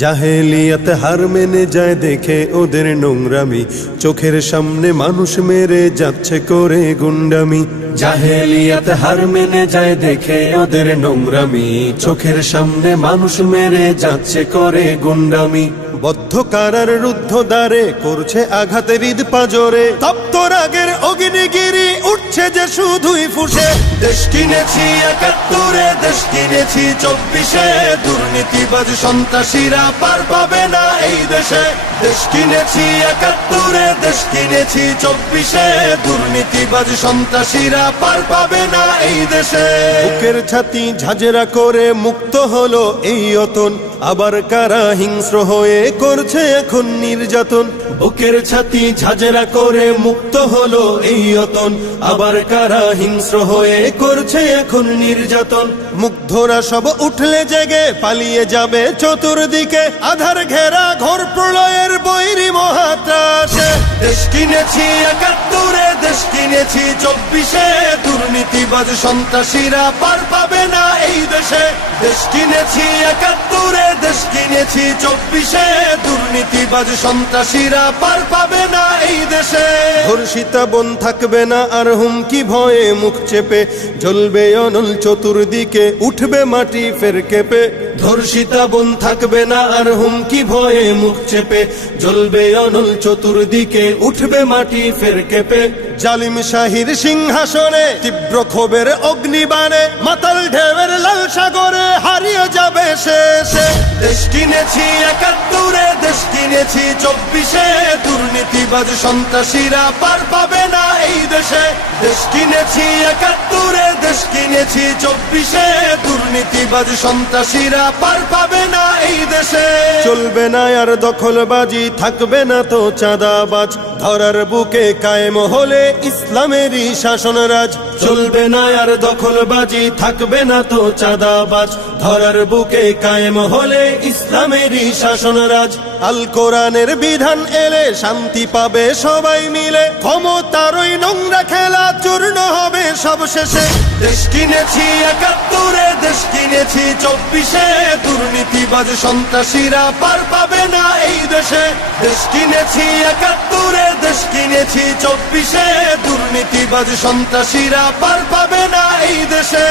জাহেলিয়াত হার মেনে যায় দেখে ওদের নোংরামি, চোখের সামনে মানুষ মেরে যাচ্ছে করে গুন্ডামি। জাহেলিয়াত হার মেনে যায় দেখে ওদের নোংরামি, চোখের সামনে মানুষ মেরে যাচ্ছে করে গুন্ডামি। বদ্ধ কারার রুদ্ধ দ্বারে করছে আঘাতের ঈদ পাজরে, তপ্ত রাগের অগ্নিগিরি উঠছে যে শুধুই ফুসে। দেশ কিনেছি ৭১, দেশ কিনেছি ২৪, দুর্নীতিবাজ সন্ত্রাসীরা পার পাবে না এই দেশে। দেশ কিনেছি ৭১, দেশ কিনেছি ২৪, দুর্নীতিবাজ সন্ত্রাসীরা পার পাবে না এই দেশে। বুকের ছাতি ঝাঁঝরা করে মুক্ত হলো এই অতন, আবার কারা হিংস্র হয়ে করছে এখন নির্যাতন। বুকের ছাতি ঝাঁঝরা করে মুক্ত হলো এই অতন, আবার কারা হিংস্র হয়ে করছে এখন নির্যাতন। মুগ্ধরা সব উঠলে জেগে পালিয়ে যাবে চতুর্দিকে, আধার ঘেরা ঘোর প্রলয়ের বৈরী মহাত্রাসে। দেশ কিনেছি ৭১, দেশ কিনেছি ২৪, দুর্নীতিবাজ সন্ত্রাসীরা পার পাবে না এই দেশে। দেশ কিনেছি ৭১, দেশ কিনেছি ২৪, দুর্নীতিবাজ সন্ত্রাসীরা পার পাবে না এই দেশে। ধর্ষিতা বোন থাকবে না আর হুমকি ভয়ে মুখ চেপে, জ্বলবে অনল চতুর্দিকে উঠবে মাটি ফের কেঁপে। ধর্ষিতা বোন থাকবে না আর হুমকি ভয়ে মুখ চেপে, জ্বলবে অনল চতুর্দিকে উঠবে মাটি ফের কেঁপে। জালিম শাহীর সিংহাসনে তীব্র ক্ষোভের অগ্নিবাণে, মাতাল ঢেউয়ের লাল সাগরে হারিয়ে যাবে শেষে। দেশ কিনেছি ৭১, দেশ কিনেছি ২৪, দুর্নীতিবাজ সন্ত্রাসীরা পার পাবে না এই দেশে। দেশ কিনেছি ৭১, দেশ কিনেছি ২৪, দুর্নীতিবাজ সন্ত্রাসীরা পার পাবে না এই দেশে। চলবে না আর দখলবাজি, থাকবে না তো চাঁদাবাজ, ধরার বুকে কায়েম হলে ইসলামেরই শাসন রাজ। চলবে না আর দখলবাজি, থাকবে না তো চাঁদাবাজ, ধরার বুকে কায়েম হলে ইসলামেরই শাসন রাজ। আল কোরআনের বিধান এলে শান্তি পাবে সবাই মিলে, ক্ষমতার ওই নোংরা খেলা চূর্ণ হবে সব শেষে। দেশ কিনেছি ৭১, দেশ কিনেছি ২৪, দুর্নীতিবাজ সন্ত্রাসীরা পার পাবে না এই দেশে। দেশ কিনেছি ৭১, দেশ কিনেছি ২৪, দুর্নীতিবাজ সন্ত্রাসীরা পার পাবে না এই দেশে।